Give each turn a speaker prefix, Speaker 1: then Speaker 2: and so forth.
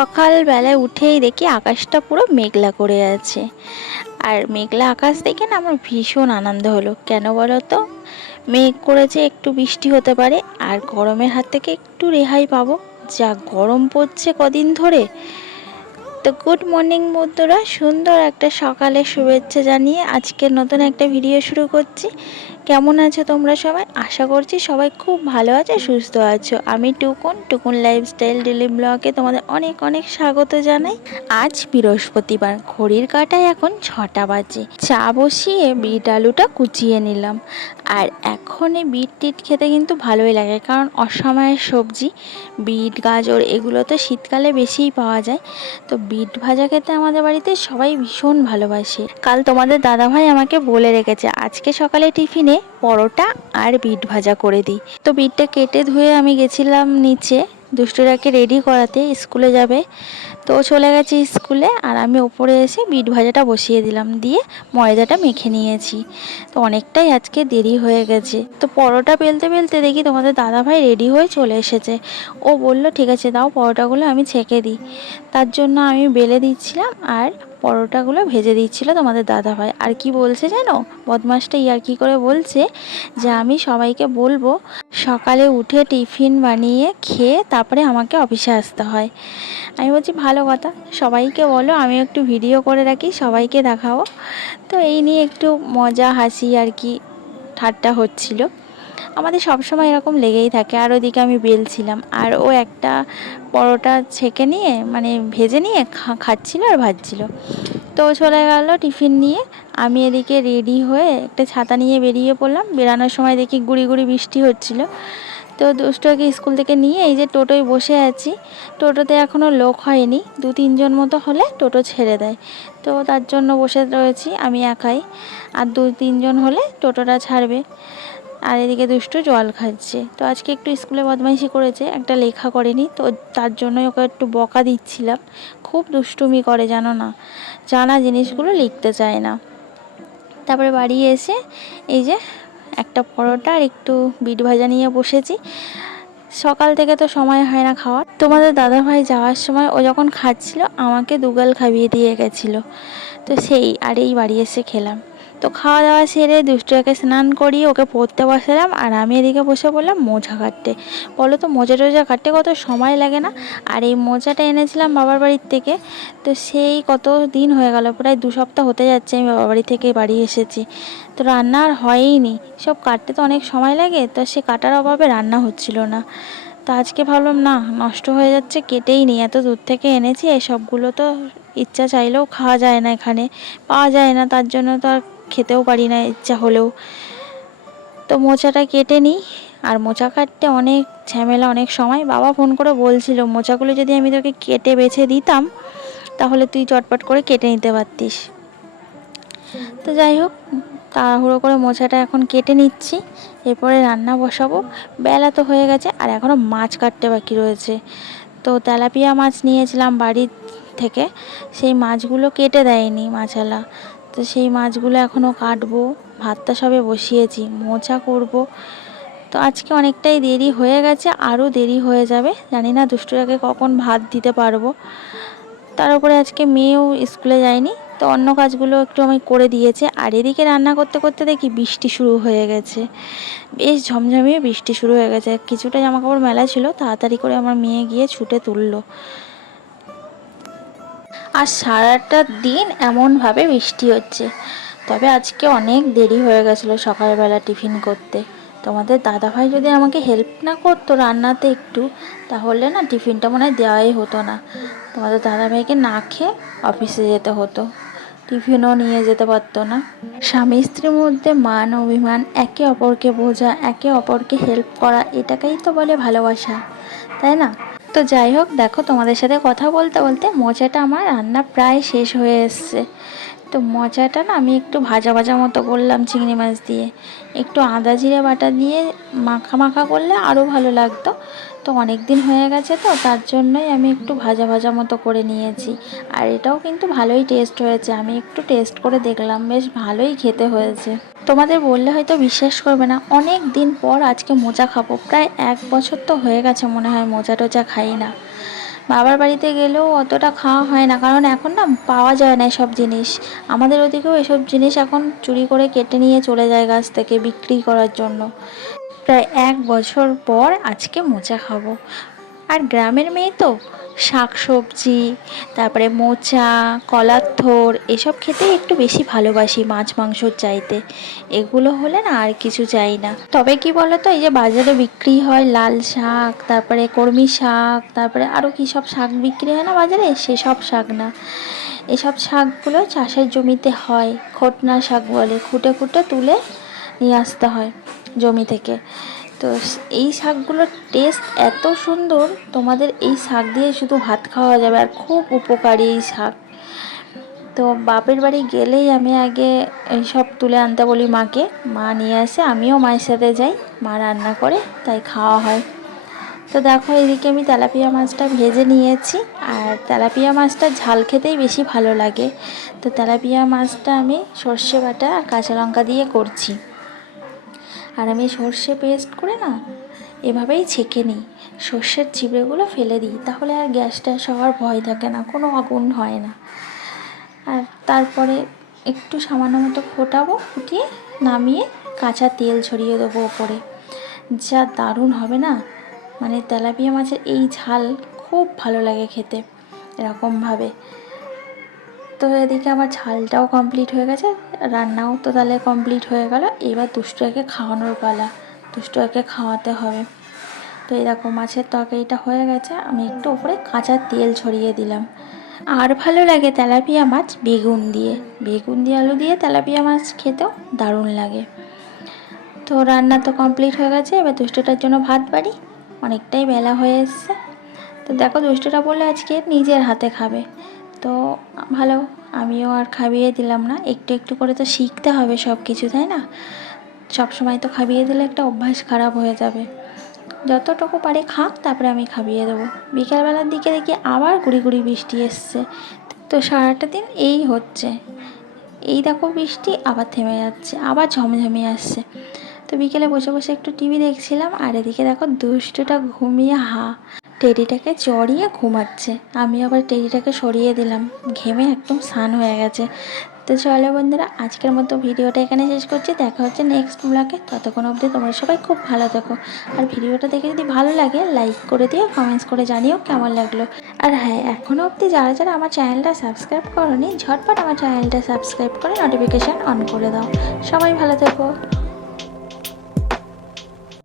Speaker 1: সকালবেলায় উঠেই দেখি আকাশটা পুরো মেঘলা করে আছে। আর মেঘলা আকাশ দেখে না আমার ভীষণ আনন্দ হলো। কেন বলো তো? মেঘ করেছে একটু বৃষ্টি হতে পারে, আর গরমের হাত থেকে একটু রেহাই পাবো। যা গরম পড়ছে কদিন ধরে। তো গুড মর্নিং বন্ধুরা সুন্দর একটা সকালে শুভেচ্ছা জানিয়ে আজকের নতুন একটা ভিডিও শুরু করছি। কেমন আছো তোমরা সবাই? আশা করছি সবাই খুব ভালো আছে, সুস্থ আছো। আমি টুকুন টুকুন লাইফস্টাইল ডেলি ব্লগে তোমাদের অনেক অনেক স্বাগত জানাই। আজ বৃহস্পতিবার, ঘড়ির কাটায় এখন ছটা বাজে। চা বসিয়ে বিট আলুটা কুচিয়ে নিলাম। আর এখন এই বিট টিট খেতে কিন্তু ভালোই লাগে, কারণ অসময়ের সবজি, বিট, গাজর এগুলো তো শীতকালে বেশিই পাওয়া যায়। তো বিট ভাজা খেতে আমাদের বাড়িতে সবাই ভীষণ ভালোবাসে। কাল তোমাদের দাদাভাই আমাকে বলে রেখেছে, আজকে সকালে টিফিনে পরোটা আর বিট ভাজা করে দিই। তো বিটটা কেটে ধুয়ে আমি গেছিলাম নিচে। দুষ্টুরাকে রেডি করাতে স্কুলে যাবে। তো চলে গেছে স্কুলে আর আমি ওপরে এসে বিট ভাজাটা বসিয়ে দিলাম। দিয়ে ময়দাটা মেখে নিয়েছি। তো অনেকটাই আজকে দেরি হয়ে গেছে। তো পরোটা বেলতে বেলতে দেখি তোমাদের দাদাভাই রেডি হয়ে চলে এসেছে। ও বলল, ঠিক আছে, দাও পরোটাগুলো, আমি ছেঁকে দিই। তার জন্য আমি বেলে দিচ্ছিলাম আর পরোটাগুলো ভেজে দিচ্ছিল তোমাদের দাদাভাই। আর কি বলছে জানো? বদমাসটা ইয়ার কি করে বলছে যে আমি সবাইকে বলব, সকালে উঠে টিফিন বানিয়ে খেয়ে তারপরে আমাকে অফিসে আসতে হয়। আমি বলছি, ভালো কথা। সবাইকে বলো আমি একটু ভিডিও করে রাখি, সবাইকে দেখাবো তো এই নিয়ে একটু মজা, হাসি আর কি ঠাট্টা হচ্ছিল। আমাদের সবসময় এরকম লেগেই থাকে। আর ওদিকে আমি বেলছিলাম আর ও একটা পরোটা ছেঁকে নিয়ে মানে ভেজে নিয়ে খাচ্ছিল আর ভাজছিল। তো চলে গেল টিফিন নিয়ে। আমি এদিকে রেডি হয়ে একটা ছাতা নিয়ে বেরিয়ে পড়লাম। বেরানোর সময় দেখি গুড়ি গুড়ি বৃষ্টি হচ্ছিল। তো দুষ্টকে স্কুল থেকে নিয়ে এই যে টোটোয় বসে আছি। টোটোতে এখনও লোক হয়নি। দু তিনজন মতো হলে টোটো ছেড়ে দেয়। তো তার জন্য বসে রয়েছি আমি একাই। আর দু তিনজন হলে টোটোটা ছাড়বে। আর এদিকে দুষ্টু জল খাচ্ছে। তো আজকে একটু স্কুলে বদমাইশি করেছে, একটা লেখা করেনি, তো তার জন্যই ওকে একটু বকা দিচ্ছিলাম। খুব দুষ্টুমি করে, জানো না। জানা জিনিসগুলো লিখতে চায় না। তারপরে বাড়ি এসে এই যে একটা পরোটা আর একটু বিট ভাজা নিয়ে বসেছি। সকাল থেকে তো সময় হয় না খাওয়ার। তোমাদের দাদাভাই যাওয়ার সময় ও যখন খাচ্ছিল, আমাকে দুগাল খাইয়ে দিয়ে গেছিল। তো সেই, আর এই বাড়ি এসে খেলাম। তো খাওয়া দাওয়া সেরে দুষ্টুকে স্নান করিয়ে ওকে পড়তে বসালাম আর আমি এদিকে বসে বললাম মোজা কাটতে। বলো তো মোজা টোজা কাটতে কত সময় লাগে না? আর এই মোজাটা এনেছিলাম বাবার বাড়ির থেকে, তো সেই কত দিন হয়ে গেল, প্রায় দু সপ্তাহ হতে যাচ্ছে আমি বাবার বাড়ি থেকে বাড়ি এসেছি। তো রান্না আর হয়ইনি, সব কাটতে তো অনেক সময় লাগে, তো সে কাটার অভাবে রান্না হচ্ছিল না। তো আজকে ভাবলাম, না, নষ্ট হয়ে যাচ্ছে, কেটেই নিই এত দূর থেকে এনেছি, এসবগুলো তো ইচ্ছা চাইলেও খাওয়া যায় না এখানে, পাওয়া যায় না, তার জন্য তো আর খেতেও পারি না, ইচ্ছা হলেও। তো মোচাটা কেটে নিই, আর মোচা কাটতে অনেক ঝামেলা, অনেক সময়। বাবা ফোন করে বলছিল, মোচাগুলো যদি আমি তোকে কেটে বেছে দিতাম, তাহলে তুই চটপট করে কেটে নিতে পারতিস। তো যাই হোক, তাড়াহুড়ো করে মোচাটা এখন কেটে নিচ্ছি। এরপরে রান্না বসাবো। বেলা তো হয়ে গেছে, আর এখনও মাছ কাটতে বাকি রয়েছে। তো তেলাপিয়া মাছ নিয়েছিলাম বাড়ির থেকে। সেই মাছগুলো কেটে দেয়নি মাছালা তো সেই মাছগুলো এখনও কাটবো, ভাতটা সবে বসিয়েছি, মোচা করব। তো আজকে অনেকটাই দেরি হয়ে গেছে, আরও দেরি হয়ে যাবে। জানি না দুষ্টুরাকে কখন ভাত দিতে পারব। তার উপরে আজকে মেয়েও স্কুলে যায়নি, তো অন্য কাজগুলো একটু আমি করে দিয়েছে। আর এদিকে রান্না করতে করতে দেখি বৃষ্টি শুরু হয়ে গেছে। বেশ ঝমঝমিয়ে বৃষ্টি শুরু হয়ে গেছে। কিছুটা জামাকাপড় মেলা ছিল, তাড়াতাড়ি করে আমার মেয়ে গিয়ে ছুটে তুললো। আর সারাটা দিন এমনভাবে বৃষ্টি হচ্ছে। তবে আজকে অনেক দেরি হয়ে গেছিল সকালবেলা টিফিন করতে। তোমাদের দাদাভাই যদি আমাকে হেল্প না করতো রান্নাতে একটু, তাহলে না টিফিনটা মনে হয় দেওয়াই হতো না। তোমাদের দাদাভাইকে না খেয়ে অফিসে যেতে হতো। টিফিনও নিয়ে যেতে পারতো না। স্বামী স্ত্রীর মধ্যে মান অভিমান, একে অপরকে বোঝা, একে অপরকে হেল্প করা, এটাকেই তো বলে ভালোবাসা। তাই না? তো যাই হোক, দেখো তোমাদের সাথে কথা বলতে বলতে মোচাটা আমার রান্না প্রায় শেষ হয়ে এসছে। তো মোচাটা না আমি একটু ভাজা ভাজা মতো করলাম চিংড়ি মাছ দিয়ে। একটু আদা জিরে বাটা দিয়ে মাখা মাখা করলে আরও ভালো লাগতো। তো অনেক দিন হয়ে গেছে তো, তার জন্যই আমি একটু ভাজা ভাজা মতো করে নিয়েছি। আর এটাও কিন্তু ভালোই টেস্ট হয়েছে, আমি একটু টেস্ট করে দেখলাম, বেশ ভালোই খেতে হয়েছে। তোমাদের বললে হয়তো বিশ্বাস করবে না, অনেক দিন পর আজকে মোচা খাব, প্রায় এক বছর তো হয়ে গেছে মনে হয় মোচা টোচা খাই না। বাবার বাড়িতে গেলেও অতটা খাওয়া হয় না, কারণ এখন না পাওয়া যায় না এসব জিনিস। আমাদের ওদিকেও এসব জিনিস এখন চুরি করে কেটে নিয়ে চলে যায় গাছ থেকে বিক্রি করার জন্য। প্রায় এক বছর পর আজকে মোচা খাব। আর গ্রামের মেয়ে তো শাক সবজি তারপরে মোচা, কলার থোর এসব খেতে একটু বেশি ভালোবাসি মাছ মাংসর চাইতে। এগুলো হলে না আর কিছু চাই না। তবে কি বলো তো এই যে বাজারে বিক্রি হয় লাল শাক, তারপরে কর্মী শাক, তারপরে আরও কী সব শাক বিক্রি হয় না বাজারে? সেসব শাক না। এসব শাকগুলো চাষের জমিতে হয়, খটনা শাক বলে, খুঁটে খুঁটে তুলে নিয়ে আসতে হয়। জমি থেকে। তো এই শাকগুলোর টেস্ট এত সুন্দর, তোমাদের এই শাক দিয়ে শুধু ভাত খাওয়া যাবে আর খুব উপকারী এই শাক। তো বাপের বাড়ি গেলেই আমি আগে এইসব তুলে আনতে বলি মাকে। মা নিয়ে আসে, আমিও মায়ের সাথে যাই, মা রান্না করে তাই খাওয়া হয়। তো দেখো এদিকে আমি তেলাপিয়া মাছটা ভেজে নিয়েছি আর তেলাপিয়া মাছটা ঝাল খেতেই বেশি ভালো লাগে। তো তেলাপিয়া মাছটা আমি সর্ষে বাটা আর কাঁচা লঙ্কা দিয়ে করছি। আর আমি সর্ষে পেস্ট করে না, এভাবেই ছেঁকে নিই। সর্ষের চিবড়েগুলো ফেলে দিই, তাহলে আর গ্যাস ট্যাস হওয়ার ভয় থাকে না, কোনো আগুন হয় না। আর তারপরে একটু সামান্য মতো ফোটাবো, ফুটিয়ে নামিয়ে কাঁচা তেল ছড়িয়ে দেবো ওপরে। যা দারুণ হবে না? মানে তেলাপিয়া মাছের এই ঝাল খুব ভালো লাগে খেতে, এরকমভাবে। তো এদিকে আমার ঝালটাও কমপ্লিট হয়ে গেছে, রান্নাও তো তাহলে কমপ্লিট হয়ে গেল। এবার দুষ্টুয়াকে খাওয়ানোর পালা দুষ্টুয়াকে খাওয়াতে হবে। তো এরকম মাছের তরকারিটা হয়ে গেছে, আমি একটু উপরে কাঁচা তেল ছড়িয়ে দিলাম। আর ভালো লাগে তেলাপিয়া মাছ বেগুন দিয়ে। বেগুন দিয়ে আলু দিয়ে তেলাপিয়া মাছ খেতেও দারুণ লাগে। তো রান্না তো কমপ্লিট হয়ে গেছে, এবার দুষ্টটার জন্য ভাত বাড়ি, অনেকটাই বেলা হয়ে এসছে। তো দেখো দুষ্টটা বলে আজকে নিজের হাতে খাবে। তো ভালো, আমিও আর খাইয়ে দিলাম না। একটু একটু করে তো শিখতে হবে সব কিছু তাই না? সব সময় তো খাবিয়ে দিলে একটা অভ্যাস খারাপ হয়ে যাবে। যতটুকু পারে খাক, তারপরে আমি খাইয়ে দেবো। বিকালবেলার দিকে দেখি আবার গুড়ি গুড়ি বৃষ্টি এসছে। তো সারাটা দিন এই হচ্ছে। এই দেখো বৃষ্টি, আবার থেমে যাচ্ছে, আবার ঝমঝমিয়ে আসছে। তো বিকেলে বসে বসে একটু টিভি দেখছিলাম, আর এদিকে দেখো দুষ্টুটা ঘুমিয়ে হা টেডিটাকে চড়িয়ে ঘুমাচ্ছে। আমি আবার টেডিটাকে সরিয়ে দিলাম। ঘেমে একদম স্নান হয়ে গেছে। তো চলো বন্ধুরা, আজকের মতো ভিডিওটা এখানে শেষ করছি। দেখা হচ্ছে নেক্সট ব্লগে ততক্ষণ অবধি তোমরা সবাই খুব ভালো থাকো। আর ভিডিওটা দেখে যদি ভালো লাগে লাইক করে দিও কমেন্টস করে জানিও কেমন লাগল। আর হ্যাঁ এখনও অবধি যারা যারা আমার চ্যানেলটা সাবস্ক্রাইব করনি, ঝটপট আমার চ্যানেলটা সাবস্ক্রাইব করে নোটিফিকেশান অন করে দাও। সবাই ভালো থেকো।